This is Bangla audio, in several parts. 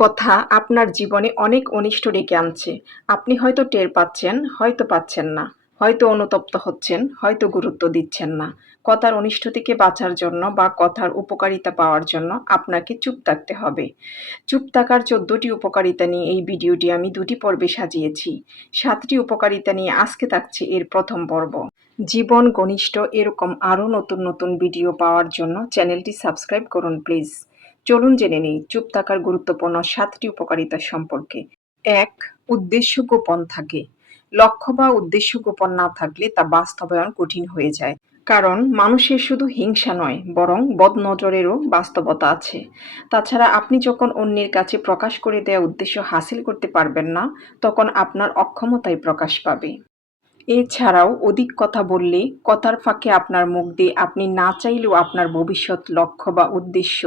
কথা আপনার জীবনে অনেক অনিষ্ট ডেকে আনছে। আপনি হয়তো টের পাচ্ছেন, হয়তো পাচ্ছেন না। হয়তো অনুতপ্ত হচ্ছেন, হয়তো গুরুত্ব দিচ্ছেন না। কথার অনিষ্ট থেকে বাঁচার জন্য বা কথার উপকারিতা পাওয়ার জন্য আপনাকে চুপ থাকতে হবে। চুপ থাকার চোদ্দটি উপকারিতা নিয়ে এই ভিডিওটি আমি দুটি পর্বে সাজিয়েছি। সাতটি উপকারিতা নিয়ে আজকে থাকছে এর প্রথম পর্ব। জীবন ঘনিষ্ঠ এরকম আরও নতুন নতুন ভিডিও পাওয়ার জন্য চ্যানেলটি সাবস্ক্রাইব করুন, প্লিজ। চলুন জেনে নিই, চুপ থাকার গুরুত্বপূর্ণ সাতটি উপকারিতা সম্পর্কে। এক, উদ্দেশ্য গোপন থাকে। লক্ষ্য বা উদ্দেশ্য গোপন না থাকলে তা বাস্তবায়ন কঠিন হয়ে যায়। কারণ মানুষের শুধু হিংসা নয়, বরং বদনজরেরও বাস্তবতা আছে। তাছাড়া আপনি যখন অন্যের কাছে প্রকাশ করে দেওয়া উদ্দেশ্য হাসিল করতে পারবেন না, তখন আপনার অক্ষমতাই প্রকাশ পাবে। এছাড়াও অধিক কথা বললে কথার ফাঁকে আপনার মুখ দিয়ে আপনি না চাইলেও আপনার ভবিষ্যৎ লক্ষ্য বা উদ্দেশ্য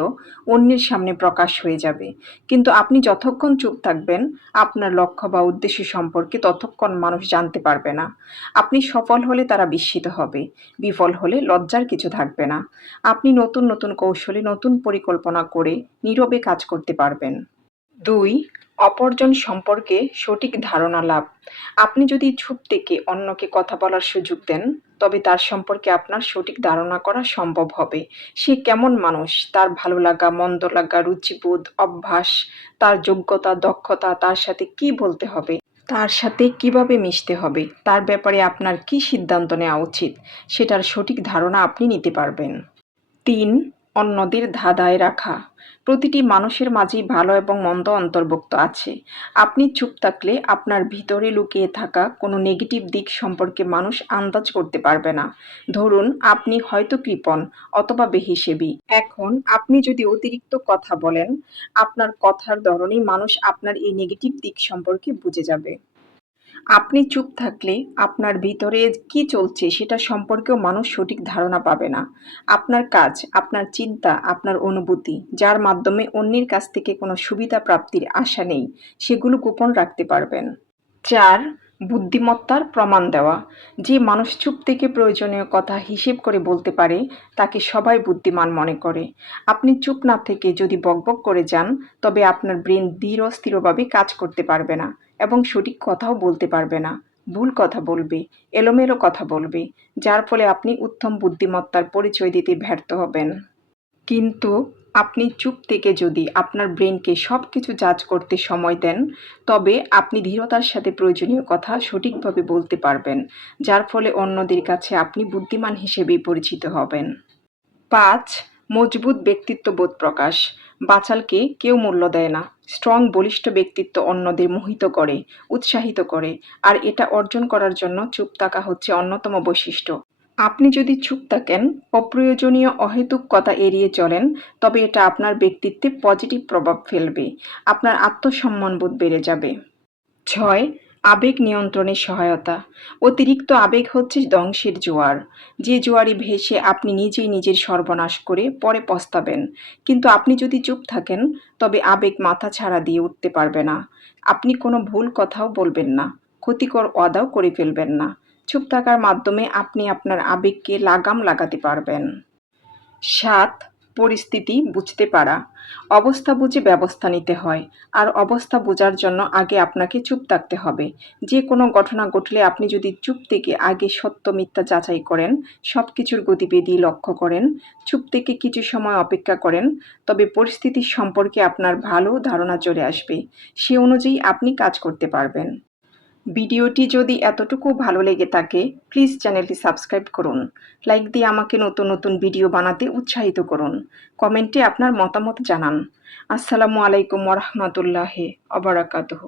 অন্যের সামনে প্রকাশ হয়ে যাবে। কিন্তু আপনি যতক্ষণ চুপ থাকবেন, আপনার লক্ষ্য বা উদ্দেশ্য সম্পর্কে ততক্ষণ মানুষ জানতে পারবে না। আপনি সফল হলে তারা বিস্মিত হবে, বিফল হলে লজ্জার কিছু থাকবে না। আপনি নতুন নতুন কৌশলে নতুন পরিকল্পনা করে নীরবে কাজ করতে পারবেন। দুই অপরজন সম্পর্কে সঠিক ধারণা লাভ। আপনি যদি চুপ থেকে অন্যকে কথা বলার সুযোগ দেন, তবে তার সম্পর্কে আপনার সঠিক ধারণা করা সম্ভব হবে। সে কেমন মানুষ, তার ভালো লাগা, মন্দ লাগা, রুচিবোধ, অভ্যাস, তার যোগ্যতা, দক্ষতা, তার সাথে কি বলতে হবে, তার সাথে কীভাবে মিশতে হবে, তার ব্যাপারে আপনার কি সিদ্ধান্ত নেওয়া উচিত, সেটার সঠিক ধারণা আপনি নিতে পারবেন। তিন অন্যদের ধাঁধায় রাখা। প্রতিটি মানুষের মাঝেই ভালো এবং মন্দ অন্তর্ভুক্ত আছে। আপনি চুপ থাকলে আপনার ভিতরে লুকিয়ে থাকা কোনো নেগেটিভ দিক সম্পর্কে মানুষ আন্দাজ করতে পারবে না। ধরুন, আপনি হয়তো কৃপণ অথবা বেহিসেবি। এখন আপনি যদি অতিরিক্ত কথা বলেন, আপনার কথার ধরনেই মানুষ আপনার এই নেগেটিভ দিক সম্পর্কে বুঝে যাবে। আপনি চুপ থাকলে আপনার ভিতরে কি চলছে সেটা সম্পর্কেও মানুষ সঠিক ধারণা পাবে না। আপনার কাজ, আপনার চিন্তা, আপনার অনুভূতি, যার মাধ্যমে অন্যের কাছ থেকে কোনো সুবিধা প্রাপ্তির আশা নেই, সেগুলো গোপন রাখতে পারবেন। চার, বুদ্ধিমত্তার প্রমাণ দেওয়া। যে মানুষ চুপ থেকে প্রয়োজনীয় কথা হিসেব করে বলতে পারে, তাকে সবাই বুদ্ধিমান মনে করে। আপনি চুপ না থেকে যদি বকবক করে যান, তবে আপনার ব্রেন ধীর স্থিরভাবে কাজ করতে পারবে না। এবং সঠিক কথাও বলতে পারবে না। ভুল কথা বলবে, এলোমেলো কথা বলবে, যার ফলে আপনি উত্তম বুদ্ধিমত্তার পরিচয় দিতে ব্যর্থ হবেন। কিন্তু আপনি চুপ থেকে যদি আপনার ব্রেনকে সব কিছু জাজ করতে সময় দেন, তবে আপনি ধীরতার সাথে প্রয়োজনীয় কথা সঠিকভাবে বলতে পারবেন, যার ফলে অন্যদের কাছে আপনি বুদ্ধিমান হিসেবেই পরিচিত হবেন। পাঁচ মজবুত ব্যক্তিত্ব বোধ প্রকাশ। বাচালকে কেউ মূল্য দেয় না। স্ট্রং, বলিষ্ঠ ব্যক্তিত্ব অন্যদের মোহিত করে, উৎসাহিত করে, আর এটা অর্জন করার জন্য চুপ থাকা হচ্ছে অন্যতম বৈশিষ্ট্য। আপনি যদি চুপ থাকেন, অপ্রয়োজনীয় অহেতুক কথা এড়িয়ে চলেন, তবে এটা আপনার ব্যক্তিত্বে পজিটিভ প্রভাব ফেলবে। আপনার আত্মসম্মানবোধ বেড়ে যাবে। ছয় আবেগ নিয়ন্ত্রণের সহায়তা। অতিরিক্ত আবেগ হচ্ছে ধ্বংসের জোয়ার। যে জোয়ারে ভেসে আপনি নিজেই নিজের সর্বনাশ করে পরে পস্তাবেন। কিন্তু আপনি যদি চুপ থাকেন, তবে আবেগ মাথা ছাড়া দিয়ে উঠতে পারবে না। আপনি কোনো ভুল কথাও বলবেন না। ক্ষতিকর অদাও করে ফেলবেন না। চুপ থাকার মাধ্যমে আপনি আপনার আবেগকে লাগাম লাগাতে পারবেন। সাত পরিস্থিতি বুঝতে পারা। অবস্থা বুঝে ব্যবস্থা নিতে হয়। আর অবস্থা বোঝার জন্য আগে আপনাকে চুপ থাকতে হবে। যে কোনো ঘটনা ঘটলে আপনি যদি চুপ থেকে আগে সত্য মিথ্যা যাচাই করেন সব কিছুর গতিবিধি লক্ষ্য করেন, চুপ থেকে কিছু সময় অপেক্ষা করেন, তবে পরিস্থিতি সম্পর্কে আপনার ভালো ধারণা চলে আসবে। সে অনুযায়ী আপনি কাজ করতে পারবেন। ভিডিওটি যদি এতটুকু ভালো লেগে থাকে প্লিজ চ্যানেলটি সাবস্ক্রাইব করুন। লাইক দিয়ে আমাকে নতুন নতুন ভিডিও বানাতে উৎসাহিত করুন। কমেন্টে আপনার মতামত জানান। আসসালামু আলাইকুম ওরহমতুল্লাহ অবরাকাতহ